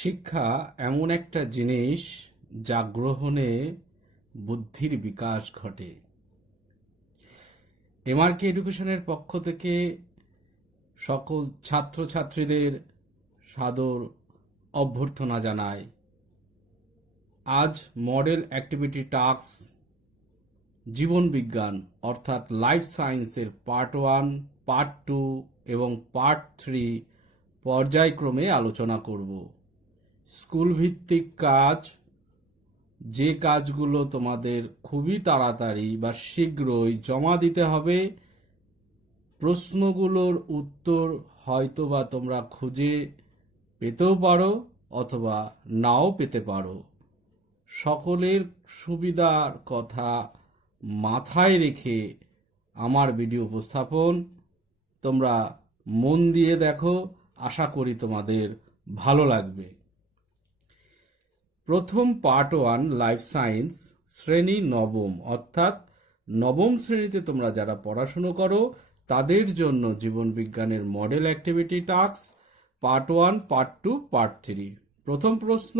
শিক্ষা এমন একটা জিনিস যা গ্রহণে বুদ্ধির বিকাশ ঘটে। এমআরকে এডুকেশনের পক্ষ থেকে সকল ছাত্রছাত্রীদের সাদর অভ্যর্থনা জানাই। আজ মডেল অ্যাক্টিভিটি টাস্ক জীবন বিজ্ঞান অর্থাৎ লাইফ সায়েন্সের পার্ট 1, পার্ট 2 এবং পার্ট 3 পর্যায়ক্রমে আলোচনা করব। স্কুল ভিত্তিক কাজ, যে কাজগুলো তোমাদের খুবই তাড়াতাড়ি বা শীঘ্রই জমা দিতে হবে, প্রশ্নগুলোর উত্তর হয়তোবা তোমরা খুঁজে পেতেও পারো অথবা নাও পেতে পারো। সকলের সুবিধার কথা মাথায় রেখে আমার ভিডিও উপস্থাপন তোমরা মন দিয়ে দেখো, আশা করি তোমাদের ভালো লাগবে। প্রথম পার্ট 1 লাইফ সায়েন্স, শ্রেণী নবম, অর্থাৎ নবম শ্রেণীতে তোমরা যারা পড়াশুনো করো তাদের জন্য জীবন বিজ্ঞানের model activity task part 1, part 2, part 3। প্রথম প্রশ্ন,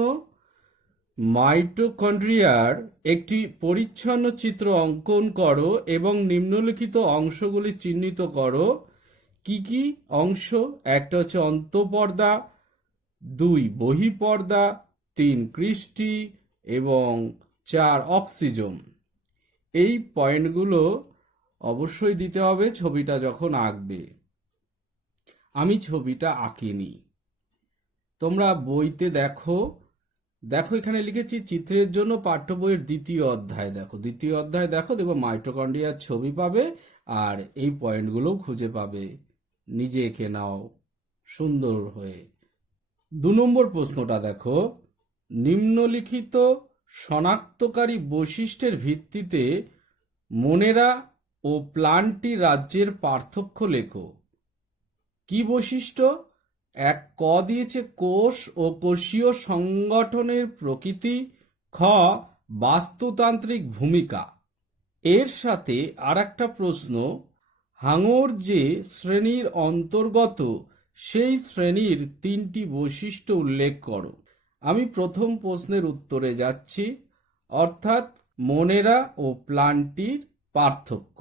মাইটোকন্ড্রিয়ার একটি পরিচ্ছন্ন চিত্র অঙ্কন করো এবং নিম্নলিখিত অংশগুলি চিহ্নিত করো। কি কি অংশ? একটা হচ্ছে অন্তঃপর্দা, 2 বহিঃপর্দা, 3 ক্রিস্টি এবং 4 অক্সিজম। এই পয়েন্টগুলো অবশ্যই দিতে হবে ছবিটা যখন আঁকবে। আমি ছবিটা আঁকিনি, তোমরা বইতে দেখো। এখানে লিখেছি চিত্রের জন্য পাঠ্য বইয়ের দ্বিতীয় অধ্যায় দেখো, দেখো মাইটোকন্ড্রিয়ার ছবি পাবে আর এই পয়েন্টগুলো খুঁজে পাবে। নিজে এঁকে নাও সুন্দর হয়ে। 2 নম্বর প্রশ্নটা দেখো, নিম্নলিখিত শনাক্তকারী বৈশিষ্ট্যের ভিত্তিতে মোনেরা ও প্লান্টি রাজ্যের পার্থক্য লেখো। কি বৈশিষ্ট্য? এক, ক দিয়েছে কোষ ও কোষীয় সংগঠনের প্রকৃতি। খ, বাস্তুতান্ত্রিক ভূমিকা। এর সাথে আর একটা প্রশ্ন, হাঙর যে শ্রেণীর অন্তর্গত সেই শ্রেণীর 3টি বৈশিষ্ট্য উল্লেখ করো। আমি প্রথম প্রশ্নের উত্তরে যাচ্ছি, অর্থাৎ মোনেরা ও প্লান্টির পার্থক্য।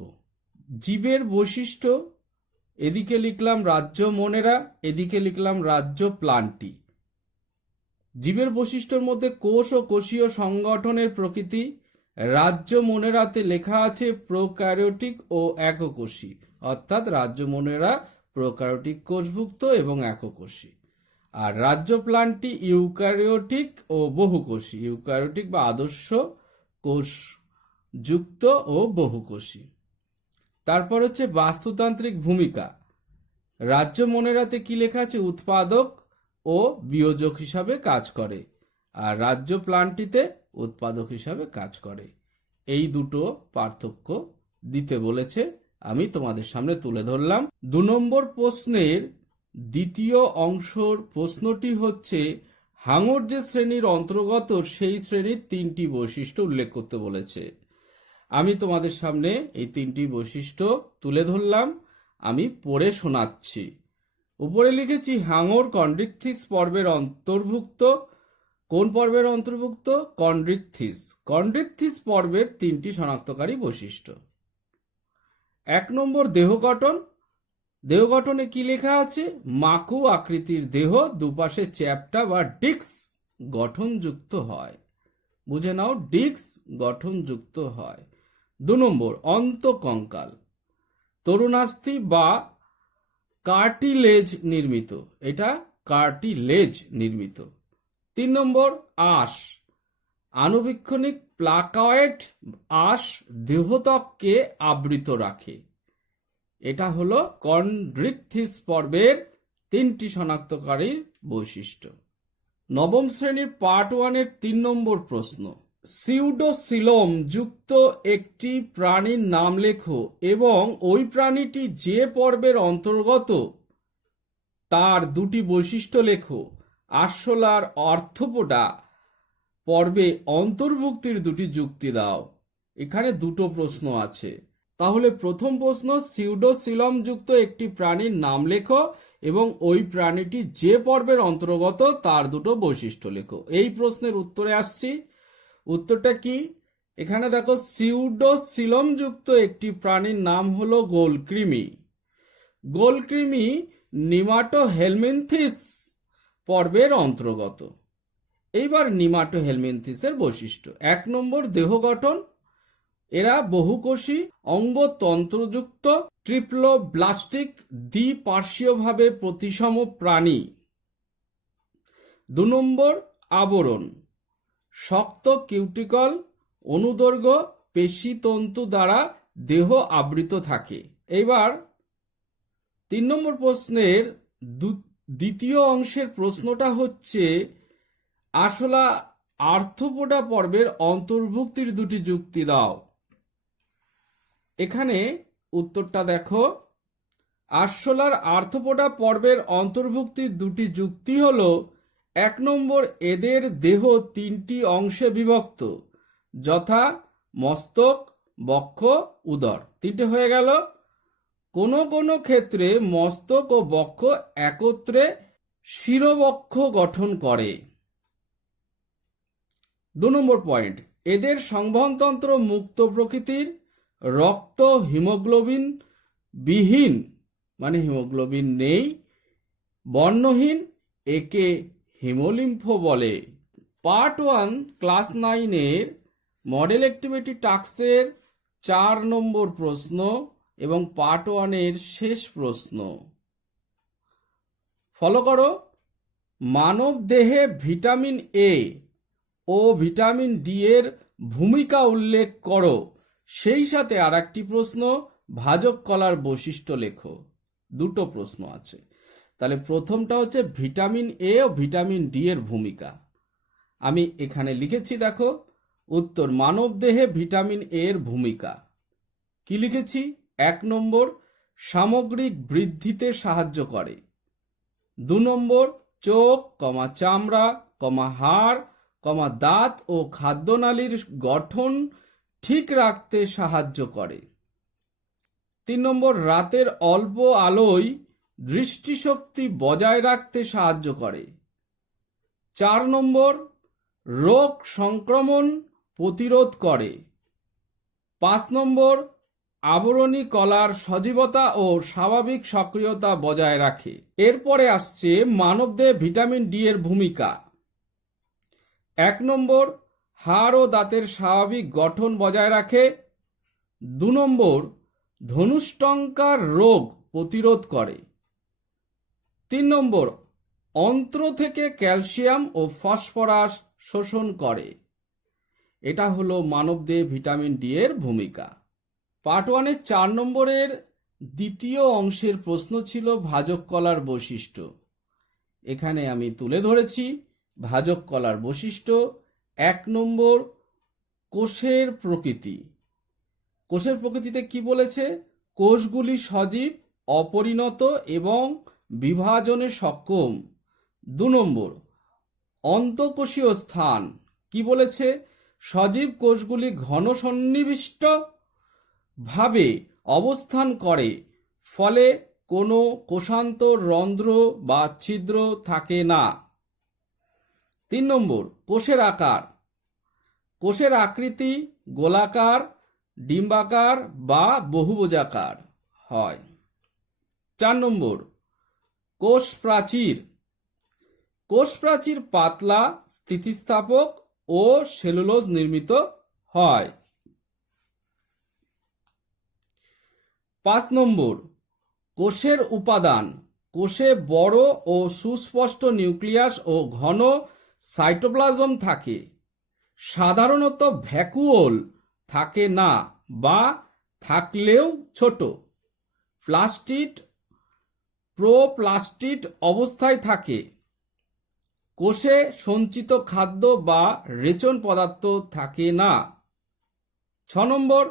জীবের বৈশিষ্ট্য, এদিকে লিখলাম রাজ্য মোনেরা, এদিকে লিখলাম রাজ্য প্লান্টি। জীবের বৈশিষ্ট্যের মধ্যে কোষ ও কোষীয় সংগঠনের প্রকৃতি। রাজ্য মোনেরাতে লেখা আছে প্রোক্যারিওটিক ও এককোষী, অর্থাৎ রাজ্য মোনেরা প্রোক্যারিওটিক কোষভুক্ত এবং এককোষী। আর রাজ্য প্লান্টি ইউক্যারিওটিক ও বহুকোষী, ইউক্যারিওটিক বা আদর্শ কোষ যুক্ত ও বহুকোষী। তারপর হচ্ছে বাস্তুতান্ত্রিক ভূমিকা। রাজ্য মোনেরাতে কি লেখা আছে? উৎপাদক ও বিয়োজক হিসাবে কাজ করে, আর রাজ্য প্লান্টিতে উৎপাদক হিসাবে কাজ করে। এই দুটো পার্থক্য দিতে বলেছে, আমি তোমাদের সামনে তুলে ধরলাম। 2 নম্বর প্রশ্নের দ্বিতীয় অংশর প্রশ্নটি হচ্ছে, হাঙর যে শ্রেণীর অন্তর্গত সেই শ্রেণীর 3টি বৈশিষ্ট্য উল্লেখ করতে বলেছে। আমি তোমাদের সামনে এই 3টি বৈশিষ্ট্য তুলে ধরলাম, আমি পড়ে শোনাচ্ছি। উপরে লিখেছি হাঙর কন্ড্রিকথিস পর্বের অন্তর্ভুক্ত। কোন পর্বের অন্তর্ভুক্ত? কন্ড্রিকথিস। কন্ড্রিকথিস পর্বের 3টি শনাক্তকারী বৈশিষ্ট্য। 1 নম্বর দেহ গঠন। দেহ গঠনে কি লেখা আছে? মাকু আকৃতির দেহ, দুপাশে চ্যাপ্টা বা ডিস্ক গঠনযুক্ত হয়। বুঝে নাও, ডিস্ক গঠনযুক্ত হয়। 2 নম্বর অন্তঃকঙ্কাল, তরুণাস্থি বা কার্টিলেজ নির্মিত, এটা কার্টিলেজ নির্মিত। 3 নম্বর আঁশ, আনুবীক্ষণিক প্লাকয়েড আঁশ দেহত্বককে আবৃত রাখে। এটা হলো কন্ড্রিকথিস পর্বের 3টি শনাক্তকারী বৈশিষ্ট্য। নবম শ্রেণীর পার্ট 1 এর 3 নম্বর প্রশ্ন, সিউডোসিলোম যুক্ত একটি প্রাণীর নাম লেখো এবং ওই প্রাণীটি যে পর্বের অন্তর্গত তার 2টি বৈশিষ্ট্য লেখো। আরশোলার অর্থোপোডা পর্বে অন্তর্ভুক্তির 2টি যুক্তি দাও। এখানে 2টো প্রশ্ন আছে। তাহলে প্রথম প্রশ্ন, সিউডোসিলম যুক্ত একটি প্রাণীর নাম লেখো এবং ওই প্রাণীটি যে পর্বের অন্তর্গত তার দুটো বৈশিষ্ট্য লেখো। এই প্রশ্নের উত্তরে আসছি। উত্তরটা কি? এখানে দেখো, সিউডোসিলম যুক্ত একটি প্রাণীর নাম হলো গোলকৃমি। গোলকৃমি নিমাটোহেলমিনথিস পর্বের অন্তর্গত। এইবার নিমাটোহেলমিনথিসের বৈশিষ্ট্য। 1 নম্বর, দেহ গঠন। এরা বহুকোষী অঙ্গতন্ত্রযুক্ত ট্রিপ্লোব্লাস্টিক দ্বিপার্শ্বীয়ভাবে প্রতিসম প্রাণী। 2 নম্বর, আবরণ। শক্ত কিউটিকল অনুদৈর্ঘ্য পেশিতন্তু দ্বারা দেহ আবৃত থাকে। এবার 3 নম্বর প্রশ্নের দ্বিতীয় অংশের প্রশ্নটা হচ্ছে, আরশোলা আর্থ্রোপোডা পর্বের অন্তর্ভুক্তির দুটি যুক্তি দাও। এখানে উত্তরটা দেখো, আরশোলার আর্থ্রোপোডা পর্বের অন্তর্ভুক্তির দুটি যুক্তি হলো, 1 নম্বর, এদের দেহ 3টি অংশে বিভক্ত, যথা মস্তক, বক্ষ, উদর। 3টে হয়ে গেল। কোনো কোনো ক্ষেত্রে মস্তক ও বক্ষ একত্রে শিরবক্ষ গঠন করে। 2 নম্বর পয়েন্ট, এদের সংবহনতন্ত্র মুক্ত প্রকৃতির, রক্ত হিমোগ্লোবিন বিহীন, মানে হিমোগ্লোবিন নেই, বর্ণহীন, একে হিমোলিম্ফ বলে। পার্ট 1 ক্লাস 9-এর মডেল অ্যাক্টিভিটি টাস্কের 4 নম্বর প্রশ্ন এবং পার্ট 1-এর শেষ প্রশ্ন। ফলো করো। মানব দেহে ভিটামিন এ ও ভিটামিন ডি এর ভূমিকা উল্লেখ করো। সেই সাথে আর একটি প্রশ্ন, ভাজক কলার বৈশিষ্ট্য লেখো। দুটো প্রশ্ন আছে। তাহলে প্রথমটা হচ্ছে ভিটামিন এ ও ভিটামিন ডি এর ভূমিকা। আমি এখানে লিখেছি, দেখো উত্তর, মানব দেহে ভিটামিন এ এর ভূমিকা কি লিখেছি। 1 নম্বর, সামগ্রিক বৃদ্ধিতে সাহায্য করে। 2 নম্বর, চোখ, চামড়া, হাড়, দাঁত ও খাদ্যনালীর গঠন ঠিক রাখতে সাহায্য করে। 3 নম্বর, রাতের অল্প আলোয় দৃষ্টিশক্তি বজায় রাখতে সাহায্য করে। 4 নম্বর, রোগ সংক্রমণ প্রতিরোধ করে। 5 নম্বর, আবরণী কলার সজীবতা ও স্বাভাবিক সক্রিয়তা বজায় রাখে। এরপরে আসছে মানবদেহে ভিটামিন ডি এর ভূমিকা। 1 নম্বর, হাড় ও দাঁতের স্বাভাবিক গঠন বজায় রাখে। 2 নম্বর, ধনুষ্টঙ্কার রোগ প্রতিরোধ করে। 3 নম্বর, অন্ত্র থেকে ক্যালসিয়াম ও ফসফরাস শোষণ করে। এটা হলো মানবদেহে ভিটামিন ডি এর ভূমিকা। পার্ট 1-এর 4 নম্বরের দ্বিতীয় অংশের প্রশ্ন ছিল ভাজক কলার বৈশিষ্ট্য। এখানে আমি তুলে ধরেছি ভাজক কলার বৈশিষ্ট্য। 1 নম্বর, কোষের প্রকৃতি। কোষের প্রকৃতিতে কি বলেছে? কোষগুলি সজীব, অপরিণত এবং বিভাজনে সক্ষম। 2 নম্বর, অন্তঃকোষীয় স্থান। কি বলেছে? সজীব কোষগুলি ঘন সন্নিবিষ্ট ভাবে অবস্থান করে, ফলে কোনো কোষান্তর রন্ধ্র বা ছিদ্র থাকে না। 3 নম্বর, কোষের আকার। কোষের আকৃতি গোলাকার, ডিম্বাকার বা বহুভুজাকার হয়। 4 নম্বর, কোষ প্রাচীর। কোষ প্রাচীর পাতলা, স্থিতিস্থাপক ও সেলুলোজ নির্মিত হয়। 5 নম্বর, কোষের উপাদান। কোষে বড় ও সুস্পষ্ট নিউক্লিয়াস ও ঘন সাইটোপ্লাজম থাকে। সাধারণত ভ্যাকুওল থাকে না বা থাকলেও ছোট। প্লাস্টিড, প্রোপ্লাস্টিড অবস্থায় থাকে। কোষে সঞ্চিত খাদ্য বা রেচন পদার্থ থাকে না। 6 নম্বর,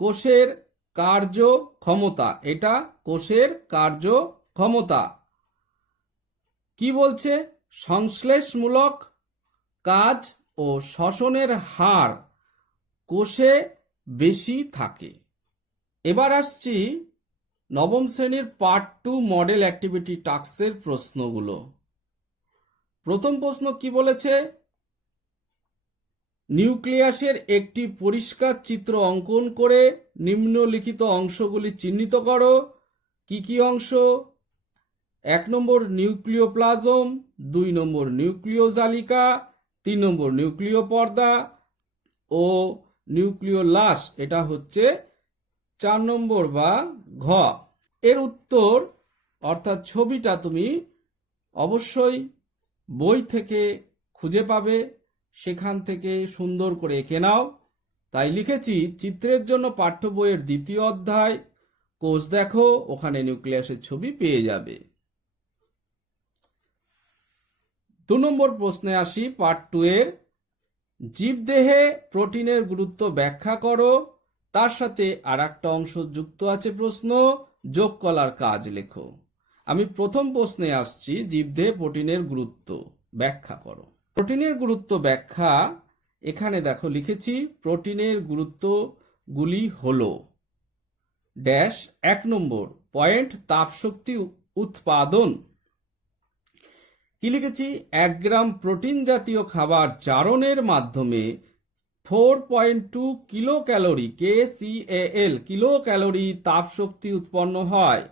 কোষের কার্যক্ষমতা। এটা কোষের কার্যক্ষমতা কি বলছে? সংশ্লেষমূলক কাজ ও শ্বসনের হার কোষে বেশি থাকে। এবার আসছি নবম শ্রেণীর পার্ট 2 মডেল অ্যাক্টিভিটি টাস্কের প্রশ্নগুলো। প্রথম প্রশ্ন কি বলেছে? নিউক্লিয়াসের একটি পরিষ্কার চিত্র অঙ্কন করে নিম্নলিখিত অংশগুলি চিহ্নিত করো। কি কি অংশ? 1 নম্বর নিউক্লিওপ্লাজম, 2 নম্বর নিউক্লিয় জালিকা, 3 নম্বর নিউক্লিয় পর্দা ও নিউক্লিওলাস, এটা হচ্ছে 4 নম্বর বা ঘ। এর উত্তর অর্থাৎ ছবিটা তুমি অবশ্যই বই থেকে খুঁজে পাবে, সেখান থেকে সুন্দর করে এঁকে নাও। তাই লিখেছি চিত্রের জন্য পাঠ্য বইয়ের 2য় অধ্যায়, কোষ দেখো, ওখানে নিউক্লিয়াসের ছবি পেয়ে যাবে। 2 নম্বর প্রশ্নে আসি পার্ট 2 এর। জীবদেহে প্রোটিনের গুরুত্ব ব্যাখ্যা করো। তার সাথে আর একটা অংশ যুক্ত আছে প্রশ্ন, যোগ কলার কাজ লেখো। আমি প্রথম প্রশ্নে আসছি, জীবদেহে প্রোটিনের গুরুত্ব ব্যাখ্যা করো। প্রোটিনের গুরুত্ব ব্যাখ্যা, এখানে দেখো লিখেছি প্রোটিনের গুরুত্বগুলি হলো ড্যাশ। 1 নম্বর পয়েন্ট তাপশক্তি উৎপাদন। কি লিখেছি? 1 গ্রাম প্রোটিন জাতীয় খাবার জারণের মাধ্যমে 4.2 kilo calorie KCAL kilo calorie তাপশক্তি উৎপন্ন হয়।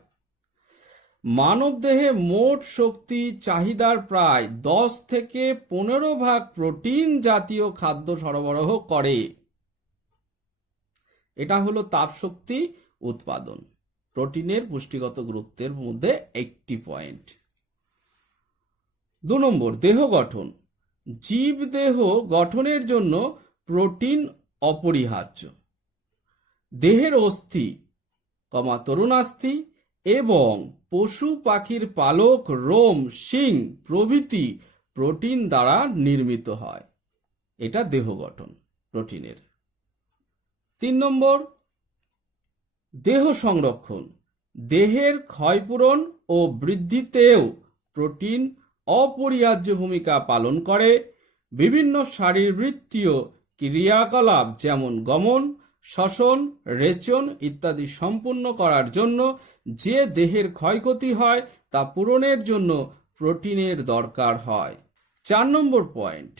মানবদেহে মোট শক্তি চাহিদার প্রায় 10 থেকে 15 ভাগ প্রোটিন জাতীয় খাদ্য সরবরাহ করে। এটা হলো তাপশক্তি উৎপাদন, প্রোটিনের পুষ্টিগত গুরুত্বের মধ্যে একটি পয়েন্ট। 2 নম্বর দেহ গঠন। জীবদেহ গঠনের জন্য প্রোটিন অপরিহার্য। দেহের অস্থি, তরুণাস্থি এবং পশু পাখির পালক, রোম, শিং প্রভৃতি প্রোটিন দ্বারা নির্মিত হয়। এটা দেহ গঠন প্রোটিনের। 3 নম্বর দেহ সংরক্ষণ। দেহের ক্ষয়পূরণ ও বৃদ্ধিতেও প্রোটিন অপরিহার্য ভূমিকা পালন করে। বিভিন্ন শারীরবৃত্তীয় ক্রিয়াকলাপ যেমন গমন, শ্বসন, রেচন ইত্যাদি সম্পূর্ণ করার জন্য যে দেহের ক্ষয়ক্ষতি হয় তা পূরণের জন্য প্রোটিনের দরকার হয়। 4 নম্বর পয়েন্ট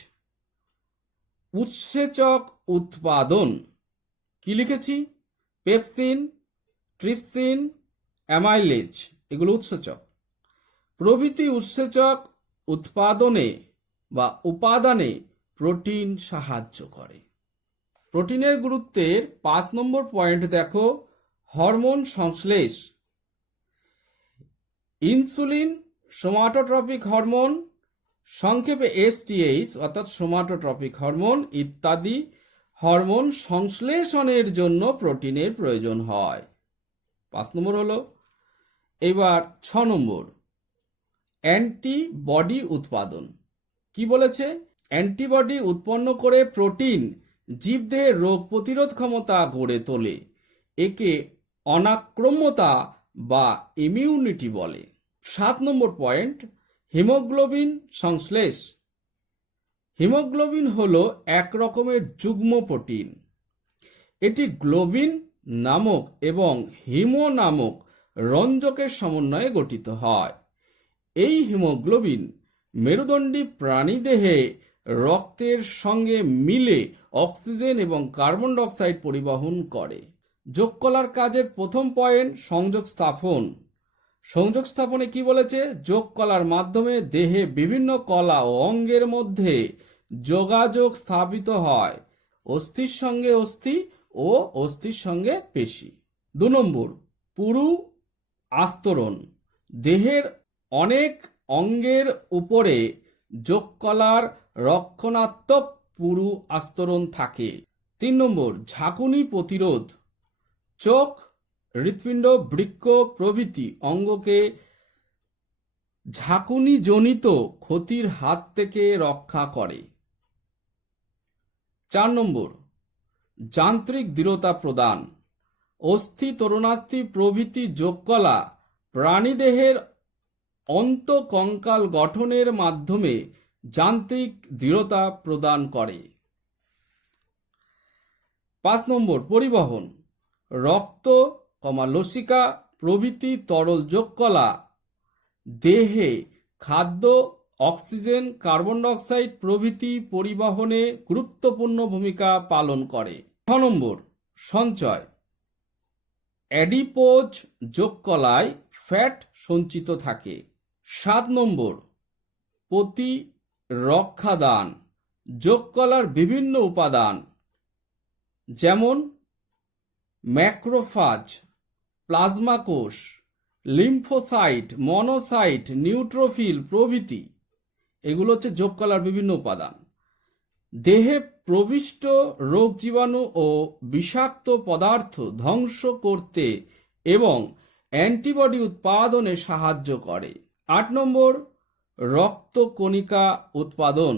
উৎসেচক উৎপাদন। কি লিখেছি? পেপসিন, ট্রিপসিন, অ্যামাইলেজ, এগুলো উৎসেচক প্রভৃতি উৎসেচক উৎপাদনে বা উপাদানে প্রোটিন সাহায্য করে। প্রোটিনের গুরুত্বের 5 নম্বর পয়েন্ট দেখো, হরমোন সংশ্লেষ। ইনসুলিন, সোমাটোট্রপিক হরমোন, সংক্ষেপে STH অর্থাৎ সোমাটোট্রপিক হরমোন ইত্যাদি হরমোন সংশ্লেষণের জন্য প্রোটিনের প্রয়োজন হয়। 5 নম্বর হলো। এবার 6 নম্বর অ্যান্টিবডি উৎপাদন। কি বলেছে? অ্যান্টিবডি উৎপন্ন করে প্রোটিন জীবদেহের রোগ প্রতিরোধ ক্ষমতা গড়ে তোলে। একে অনাক্রম্যতা বা ইমিউনিটি বলে। 7 নম্বর পয়েন্ট হিমোগ্লোবিন সংশ্লেষ। হিমোগ্লোবিন হলো এক রকমের যুগ্ম প্রোটিন। এটি গ্লোবিন নামক এবং হিমো নামক রঞ্জকের সমন্বয়ে গঠিত হয়। এই হিমোগ্লোবিন মেরুদণ্ডী প্রাণীদেহে রক্তের সঙ্গে মিলে অক্সিজেন এবং কার্বন ডাই অক্সাইড পরিবহন করে। যোগ কলার কাজের প্রথম পয়েন্ট সংযোগ স্থাপন। সংযোগ স্থাপনে কি বলেছে? যোগ কলার মাধ্যমে দেহে বিভিন্ন কলা ও অঙ্গের মধ্যে যোগাযোগ স্থাপিত হয়, অস্থির সঙ্গে অস্থি ও অস্থির সঙ্গে পেশি। 2 নম্বর পুরু আস্তরণ। দেহের অনেক অঙ্গের উপরে যোগ কলার রক্ষণাত্মক পুরু আস্তরণ থাকে। 3 নম্বর ঝাঁকুনি প্রতিরোধ। চোখ, হৃৎপিণ্ড, বৃক্ক প্রভৃতি অঙ্গকে ঝাঁকুনিজনিত ক্ষতির হাত থেকে রক্ষা করে। 4 নম্বর যান্ত্রিক দৃঢ়তা প্রদান। অস্থি, তরুণাস্থি প্রভৃতি যোগকলা প্রাণীদেহের অন্তঃকঙ্কাল গঠনের মাধ্যমে যান্ত্রিক দৃঢ়তা প্রদান করে। 5 নম্বর পরিবহন। রক্ত, লসিকা প্রভৃতি তরল যোগকলা দেহে খাদ্য, অক্সিজেন, কার্বন ডাই অক্সাইড প্রভৃতি পরিবহনে গুরুত্বপূর্ণ ভূমিকা পালন করে। 6 নম্বর, সঞ্চয়। অ্যাডিপোজ যোগকলায় ফ্যাট সঞ্চিত থাকে। 7 নম্বর, প্রতিরক্ষাদান। যোগকলার বিভিন্ন উপাদান যেমন ম্যাক্রোফাজ, প্লাজমা কোষ, লিম্ফোসাইট, মনোসাইট, নিউট্রোফিল প্রভৃতি, এগুলো হচ্ছে যোগকলার বিভিন্ন উপাদান। দেহে প্রবিষ্ট রোগ জীবাণু ও বিষাক্ত পদার্থ ধ্বংস করতে এবং অ্যান্টিবডি উৎপাদনে সাহায্য করে। 8 নম্বর, রক্তকণিকা উৎপাদন।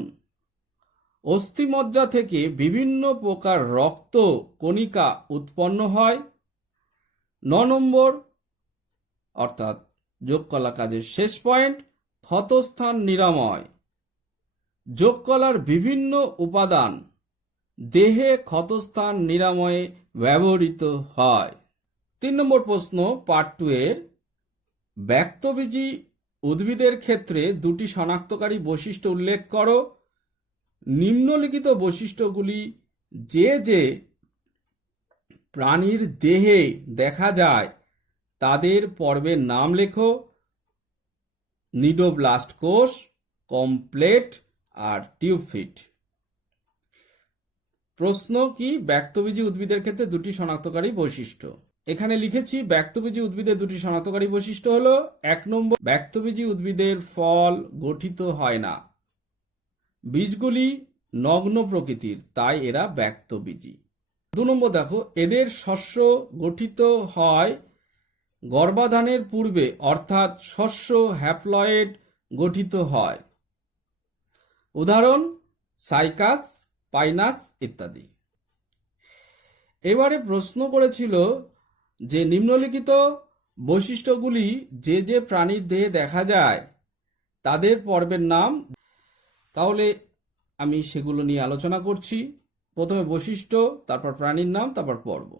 অস্থিমজ্জা থেকে বিভিন্ন প্রকার রক্ত কণিকা উৎপন্ন হয়। 9 নম্বর, অর্থাৎ যোগকলা কাজের শেষ পয়েন্ট, ক্ষতস্থান নিরাময়। যোগকলার বিভিন্ন উপাদান দেহে ক্ষতস্থান নিরাময়ে ব্যবহৃত হয়। 3 নম্বর প্রশ্ন পার্ট 2 এর, ব্যক্তবীজী উদ্ভিদের ক্ষেত্রে দুটি শনাক্তকারী বৈশিষ্ট্য উল্লেখ করো। নিম্নলিখিত বৈশিষ্ট্যগুলি যে যে প্রাণীর দেহে দেখা যায় তাদের পর্বের নাম লেখো। নিডোব্লাস্ট কোষ, কমপ্লেট আর টিউবফিট। প্রশ্ন কি, ব্যক্তবীজী উদ্ভিদের ক্ষেত্রে দুটি শনাক্তকারী বৈশিষ্ট্য। এখানে লিখেছি ব্যক্তবীজী উদ্ভিদের দুটি শনাক্তকারী বৈশিষ্ট্য হলো, 1 নম্বর, ব্যক্তবীজী উদ্ভিদের ফল গঠিত হয় না। বীজগুলি নগ্ন প্রকৃতির, তাই এরা ব্যক্তবীজী। 2 নম্বর দেখো, এদের শস্য গঠিত হয় গর্ভাধানের পূর্বে, অর্থাৎ শস্য হ্যাপ্লয়েড গঠিত হয়। উদাহরণ সাইকাস, পাইনাস ইত্যাদি। এবারে প্রশ্ন করেছিল যে নিম্নলিখিত বৈশিষ্ট্যগুলি যে যে প্রাণীর দেহে দেখা যায় তাদের পর্বের নাম। তাহলে আমি সেগুলো নিয়ে আলোচনা করছি। প্রথমে বৈশিষ্ট্য, তারপর প্রাণীর নাম, তারপর পর্ব।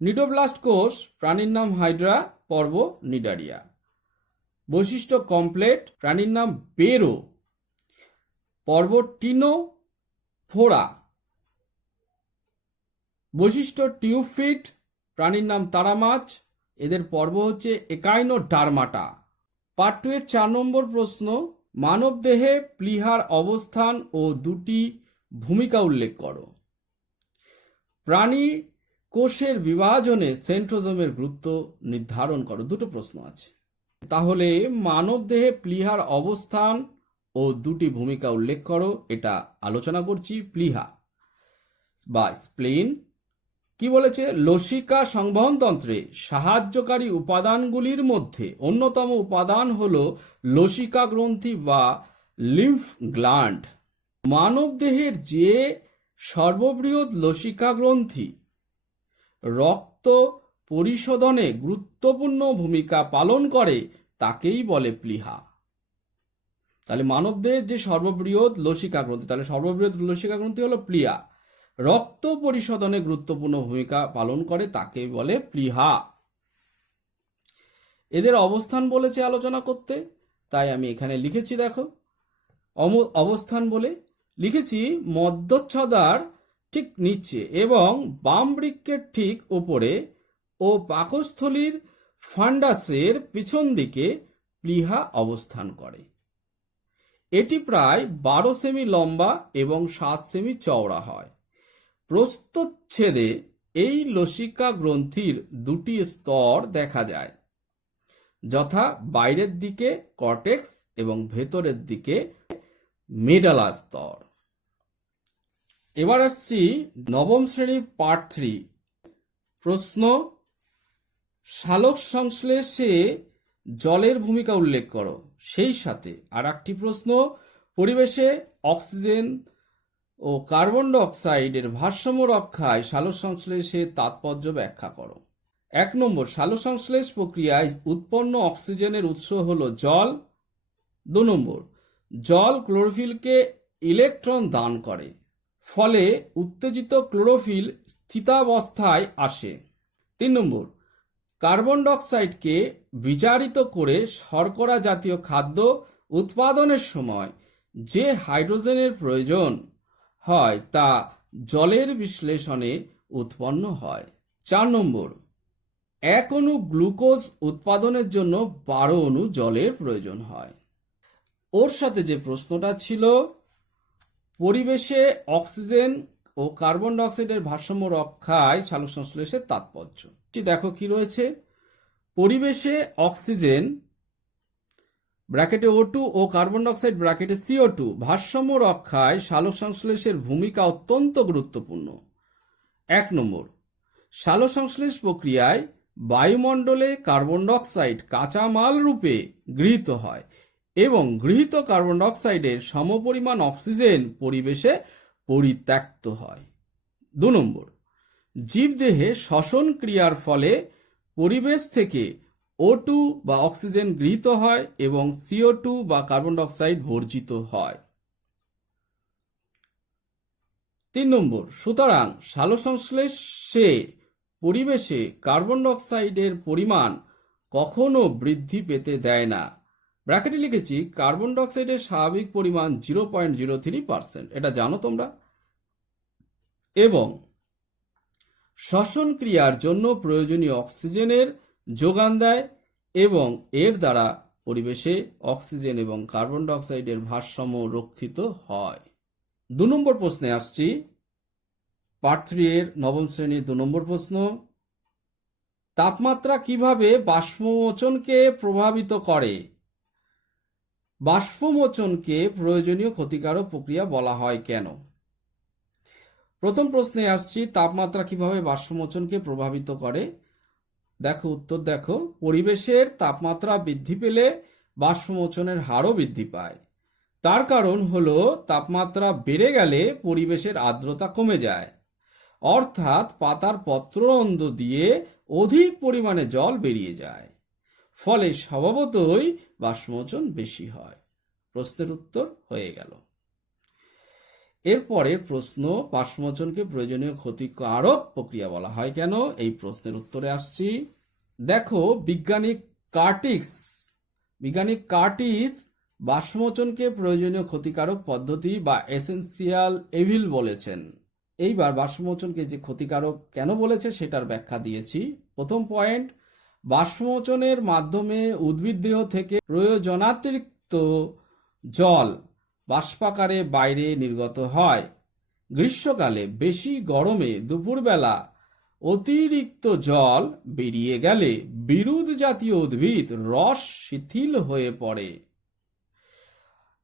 নিডোব্লাস্ট কোষ, প্রাণীর নাম হাইড্রা, পর্ব নিডারিয়া। বৈশিষ্ট্য কমপ্লেট, প্রাণীর নাম বেরো, পর্ব টিনো ফোরা। বৈশিষ্ট্য টিউবফিট, প্রাণীর নাম তারামাছ, এদের পর্ব হচ্ছে একাইনোডার্মাটা। পার্ট 2 এর 4 নম্বর প্রশ্ন, মানব দেহে প্লীহার অবস্থান ও দুটি ভূমিকা উল্লেখ করো। প্রাণী কোষের বিভাজনে সেন্ট্রোজোমের গুরুত্ব নির্ধারণ করো। দুটো প্রশ্ন আছে। তাহলে মানব দেহে প্লীহার অবস্থান ও দুটি ভূমিকা উল্লেখ করো, এটা আলোচনা করছি। প্লীহা বা স্প্লিন কি বলেছে, লসিকা সংবহনতন্ত্রে সাহায্যকারী উপাদানগুলির মধ্যে অন্যতম উপাদান হল লসিকা গ্রন্থি বা লিম্ফ গ্ল্যান্ড। মানব দেহের যে সর্ববৃহৎ লসিকা গ্রন্থি রক্ত পরিশোধনে গুরুত্বপূর্ণ ভূমিকা পালন করে তাকেই বলে প্লীহা। তাহলে মানবদেহের যে সর্ববৃহৎ লসিকা গ্রন্থি, তাহলে সর্ববৃহৎ লসিকা গ্রন্থি হলো প্লীহা, রক্ত পরিশোধনে গুরুত্বপূর্ণ ভূমিকা পালন করে তাকেই বলে প্লীহা। এদের অবস্থান বলেছে আলোচনা করতে, তাই আমি এখানে লিখেছি। দেখো অবস্থান বলে লিখেছি মধ্যচ্ছদার ঠিক নিচে এবং বাম বৃক্কের ঠিক উপরে ও পাকস্থলীর ফান্ডাসের পিছন দিকে প্লীহা অবস্থান করে। এটি প্রায় 12 সেমি লম্বা এবং 7 সেমি চওড়া হয়। প্রস্থচ্ছেদে এই লসিকা গ্রন্থির দুটি স্তর দেখা যায়, যথা বাইরের দিকে কর্টেক্স এবং ভেতরের দিকে মেডালা স্তর। এবার আসছি নবম শ্রেণীর পার্ট 3 প্রশ্ন, সালোক সংশ্লেষে জলের ভূমিকা উল্লেখ করো। সেই সাথে আর একটি প্রশ্ন, পরিবেশে অক্সিজেন ও কার্বন ডাই অক্সাইডের ভারসাম্য রক্ষায় সালোক সংশ্লেষের তাৎপর্য ব্যাখ্যা করো। 1 নম্বর, সালোক সংশ্লেষ প্রক্রিয়ায় উৎপন্ন অক্সিজেনের উৎস হলো জল। 2 নম্বর, জল ক্লোরোফিলকে ইলেকট্রন দান করে, ফলে উত্তেজিত ক্লোরোফিল স্থিতাবস্থায় আসে। 3 কার্বন ডাইঅক্সাইডকে বিচারিত করে শর্করা জাতীয় খাদ্য উৎপাদনের সময় যে হাইড্রোজেনের প্রয়োজন হয় তা জলের বিশ্লেষণে উৎপন্ন হয়। 4 এক অণু গ্লুকোজ উৎপাদনের জন্য 12 অণু জলের প্রয়োজন হয়। ওর সাথে যে প্রশ্নটা ছিল, পরিবেশে অক্সিজেন ও কার্বন ডাইঅক্সাইডের ভারসাম্য রক্ষায় সালোক সংশ্লেষের তাৎপর্য। দেখো কি রয়েছে, পরিবেশে অক্সিজেন ব্র্যাকেটে O2 ও কার্বন ডাইঅক্সাইড ব্র্যাকেটে CO2 ভারসাম্য রক্ষায় সালোক সংশ্লেষের ভূমিকা অত্যন্ত গুরুত্বপূর্ণ। 1 সালোক সংশ্লেষ প্রক্রিয়ায় বায়ুমণ্ডলে কার্বন ডাইঅক্সাইড কাঁচামাল রূপে গৃহীত হয় এবং গৃহীত কার্বন ডাইঅক্সাইডের সমপরিমাণ অক্সিজেন পরিবেশে পরিত্যক্ত হয়। 2 জীবদেহে শ্বসন ক্রিয়ার ফলে পরিবেশ থেকে O2 বা অক্সিজেন গৃহীত হয় এবং CO2 বা কার্বন ডাইঅক্সাইড বর্জিত হয়। 3 সুতরাং সালোকসংশ্লেষে পরিবেশে কার্বন ডাইঅক্সাইডের পরিমাণ কখনো বৃদ্ধি পেতে দেয় না। ব্র্যাকেটে লিখেছি কার্বন ডাইঅক্সাইডের স্বাভাবিক পরিমাণ 0.03%, এটা জানো তোমরা, এবং শ্বসন ক্রিয়ার জন্য প্রয়োজনীয় অক্সিজেনের যোগান দেয় এবং এর দ্বারা পরিবেশে অক্সিজেন এবং কার্বন ডাইঅক্সাইডের ভারসাম্য রক্ষিত হয়। 2 প্রশ্নে আসছি, পার্ট 3 এর 9ম শ্রেণীর 2 প্রশ্ন। তাপমাত্রা কিভাবে বাষ্পমোচনকে প্রভাবিত করে? বাষ্পমোচনকে প্রয়োজনীয় ক্ষতিকারক প্রক্রিয়া বলা হয় কেন? প্রথম প্রশ্নে আসছি, তাপমাত্রা কিভাবে বাষ্পমোচনকে প্রভাবিত করে। দেখো উত্তর দেখো, পরিবেশের তাপমাত্রা বৃদ্ধি পেলে বাষ্পমোচনের হারও বৃদ্ধি পায়। তার কারণ হলো তাপমাত্রা বেড়ে গেলে পরিবেশের আর্দ্রতা কমে যায়, অর্থাৎ পাতার পত্ররন্ধ্র দিয়ে অধিক পরিমাণে জল বেরিয়ে যায়, ফলে স্বভাবতই বাষ্পমোচন বেশি হয়। প্রশ্নের উত্তর হয়ে গেল। এরপরের প্রশ্ন, বাষ্পমোচনকে প্রয়োজনীয় ক্ষতিকারক প্রক্রিয়া বলা হয় কেন? এই প্রশ্নের উত্তরে আসছি। দেখো, বিজ্ঞানী কার্টিস বাষ্পমোচনকে প্রয়োজনীয় ক্ষতিকারক পদ্ধতি বা এসেনশিয়াল এভিল বলেছেন। এইবার বাষ্পমোচনকে যে ক্ষতিকারক কেন বলেছে সেটার ব্যাখ্যা দিয়েছি। প্রথম পয়েন্ট, বাষ্পমোচনের মাধ্যমে উদ্ভিদ দেহ থেকে প্রয়োজনাতিরিক্ত জল বাষ্পাকারে বাইরে নির্গত হয়। গ্রীষ্মকালে বেশি গরমে দুপুরবেলা অতিরিক্ত জল বেরিয়ে গেলে বিরুৎ জাতীয় উদ্ভিদ রস শিথিল হয়ে পড়ে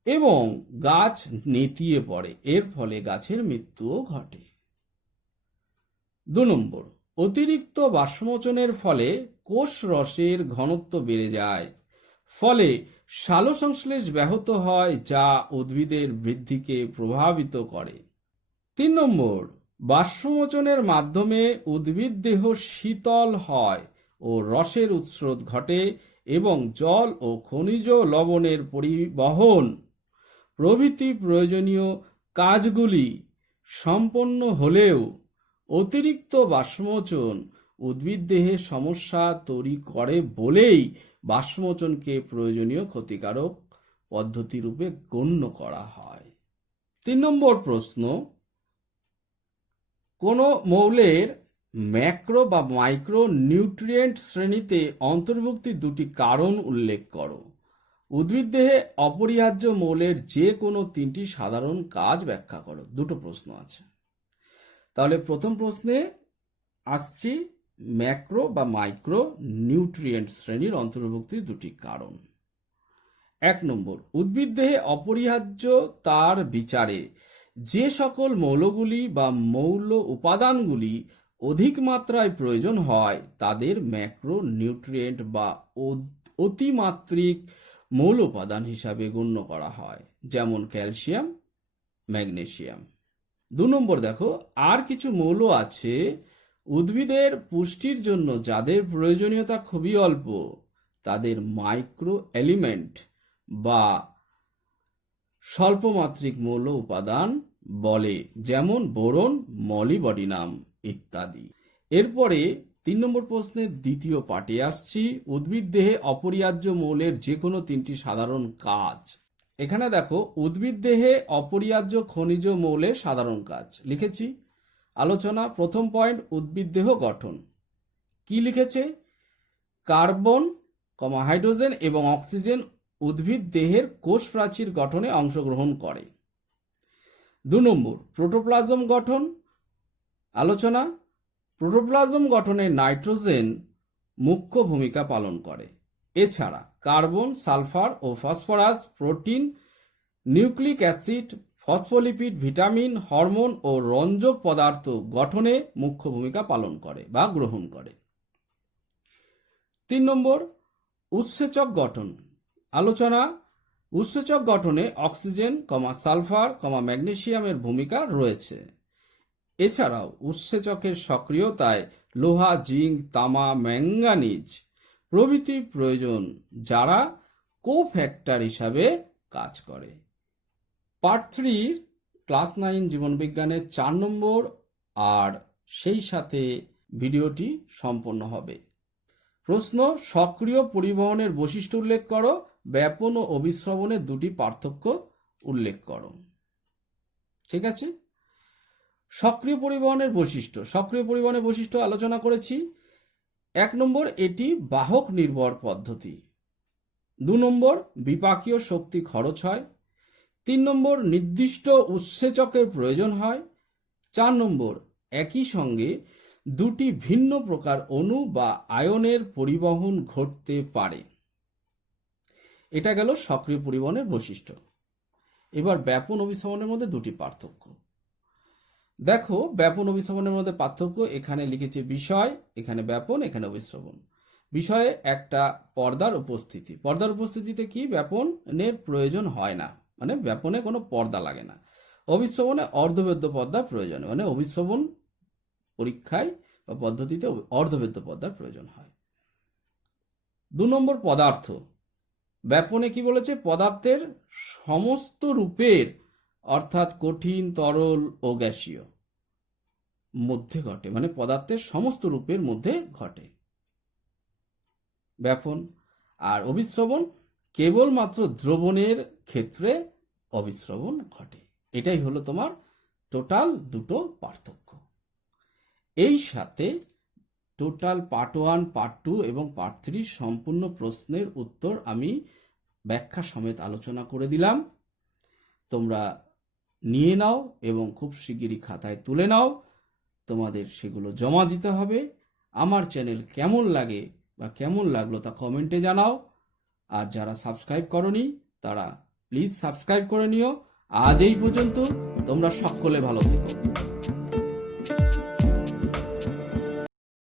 এবং গাছ নেতিয়ে পড়ে, এর ফলে গাছের মৃত্যুও ঘটে। 2 অতিরিক্ত বাষ্পমোচনের ফলে কোষ রসের ঘনত্ব বেড়ে যায়, ফলে সালোকসংশ্লেষ ব্যাহত হয়, যা উদ্ভিদের বৃদ্ধিকে প্রভাবিত করে। 3 বাষ্পমোচনের মাধ্যমে উদ্ভিদ দেহ শীতল হয় ও রসের উৎস্রোত ঘটে এবং জল ও খনিজ লবণের পরিবহন প্রভৃতি প্রয়োজনীয় কাজগুলি সম্পন্ন হলেও অতিরিক্ত বাষ্পমোচন উদ্ভিদ দেহে সমস্যা তৈরি করে বলেই বাষ্পমোচনকে প্রয়োজনীয় ক্ষতিকারক পদ্ধতি রূপে গণ্য করা হয়। 3 প্রশ্ন, কোন মৌলের ম্যাক্রো বা মাইক্রো নিউট্রিয়েন্ট শ্রেণীতে অন্তর্ভুক্তির 2টি কারণ উল্লেখ করো। উদ্ভিদ দেহে অপরিহার্য মৌলের যে কোনো 3টি সাধারণ কাজ ব্যাখ্যা করো। 2টো প্রশ্ন আছে। তাহলে প্রথম প্রশ্নে আসছি, ম্যাক্রো বা মাইক্রো নিউট্রিয়েন্ট শ্রেণীর অন্তর্ভুক্তির 2টি কারণ। 1 উদ্ভিদ দেহে অপরিহার্য তার বিচারে যে সকল মৌলগুলি বা মৌল উপাদানগুলি অধিক মাত্রায় প্রয়োজন হয় তাদের ম্যাক্রো নিউট্রিয়েন্ট বা অতিমাত্রিক মৌল উপাদান হিসাবে গণ্য করা হয়, যেমন ক্যালসিয়াম, ম্যাগনেসিয়াম। 2 দেখো, আর কিছু মৌল আছে উদ্ভিদের পুষ্টির জন্য যাদের প্রয়োজনীয়তা খুবই অল্প, তাদের মাইক্রো এলিমেন্ট বা স্বল্পমাত্রিক মৌল উপাদান বলে, যেমন বোরন, মলিবডিনাম ইত্যাদি। এরপরে 3 নম্বর প্রশ্নের দ্বিতীয় পার্টে আসছি। উদ্ভিদ দেহে অপরিহার্য মৌলের যে কোনো 3টি সাধারণ কাজ। এখানে দেখো উদ্ভিদ দেহে অপরিহার্য খনিজ মৌলের সাধারণ কাজ লিখেছি। আলোচনা, প্রথম পয়েন্ট উদ্ভিদ দেহ গঠন। কি লিখেছে? কার্বন, হাইড্রোজেন এবং অক্সিজেন উদ্ভিদ দেহের কোষ প্রাচীর গঠনে অংশগ্রহণ করে। 2 নম্বর প্রোটোপ্লাজম গঠন। আলোচনা, প্রোটোপ্লাজম গঠনে নাইট্রোজেন মুখ্য ভূমিকা পালন করে। এছাড়া কার্বন, সালফার ও phosphorus protein, nucleic acid, phospholipid, vitamin, hormone ও রঞ্জক পদার্থ গঠনে মুখ্য ভূমিকা পালন করে বা গ্রহণ করে। 3 নম্বর উৎসেচক গঠন। আলোচনা, উৎসেচক গঠনে অক্সিজেন, সালফার, ম্যাগনেসিয়ামের ভূমিকা রয়েছে। এছাড়াও উৎসেচকের সক্রিয়তায় লোহা, জিঙ্ক, তামা, ম্যাঙ্গানিজ প্রভৃতি প্রয়োজন, যারা কোফ্যাক্টর হিসাবে কাজ করে। পার্ট 3 ক্লাস 9 জীবনবিজ্ঞানের 4 নম্বর আর সেই সাথে ভিডিওটি সম্পন্ন হবে। প্রশ্ন, সক্রিয় পরিবহনের বৈশিষ্ট্য উল্লেখ করো, ব্যাপন ও অভিস্রবণের 2টি পার্থক্য উল্লেখ করো। ঠিক আছে, সক্রিয় পরিবহনের বৈশিষ্ট্য। সক্রিয় পরিবহনের বৈশিষ্ট্য আলোচনা করেছি। 1 নম্বর, এটি বাহক নির্ভর পদ্ধতি। 2 নম্বর, বিপাকীয় শক্তি খরচ হয়। 3 নম্বর, নির্দিষ্ট উৎসেচকের প্রয়োজন হয়। 4 নম্বর, একই সঙ্গে 2টি ভিন্ন প্রকার অণু বা আয়নের পরিবহন ঘটতে পারে। এটা গেল সক্রিয় পরিবহনের বৈশিষ্ট্য। এবার ব্যাপন অভিস্রবণের মধ্যে 2টি পার্থক্য দেখো। ব্যাপন অভিস্রবণের মধ্যে পার্থক্য এখানে লিখেছে বিষয়, এখানে ব্যাপন, এখানে অভিস্রবণ। বিষয়ে একটা পর্দার উপস্থিতি। পর্দার উপস্থিতিতে কি ব্যাপনের প্রয়োজন হয় না, মানে ব্যাপনে কোনো পর্দা লাগে না। অভিস্রবণে অর্ধবেদ্য পর্দার প্রয়োজন, মানে অভিস্রবণ পরীক্ষায় বা পদ্ধতিতে অর্ধবেদ্য পর্দার প্রয়োজন হয়। 2 নম্বর পদার্থ। ব্যাপনে কি বলেছে? পদার্থের সমস্ত রূপের, অর্থাৎ কঠিন, তরল ও গ্যাসীয় মধ্যে ঘটে, মানে পদার্থের সমস্ত রূপের মধ্যে ঘটে ব্যাপন। আর অভিস্রবণ কেবলমাত্র দ্রবণের ক্ষেত্রে অভিস্রবণ ঘটে। এটাই হলো তোমার টোটাল 2টো পার্থক্য। এই সাথে টোটাল পার্ট 1, পার্ট 2 এবং পার্ট 3 সম্পূর্ণ প্রশ্নের উত্তর আমি ব্যাখ্যা সমেত আলোচনা করে দিলাম। তোমরা নিয়ে নাও এবং খুব শিগগিরই খাতায় তুলে নাও। তোমাদের সেগুলো জমা দিতে হবে। আমার চ্যানেল কেমন লাগে বা কেমন লাগলো তা কমেন্টে জানাও। আর যারা সাবস্ক্রাইব করনি তারা প্লিজ সাবস্ক্রাইব করে নিও। আজ এই পর্যন্ত, তোমরা সকলে ভালো থেকো।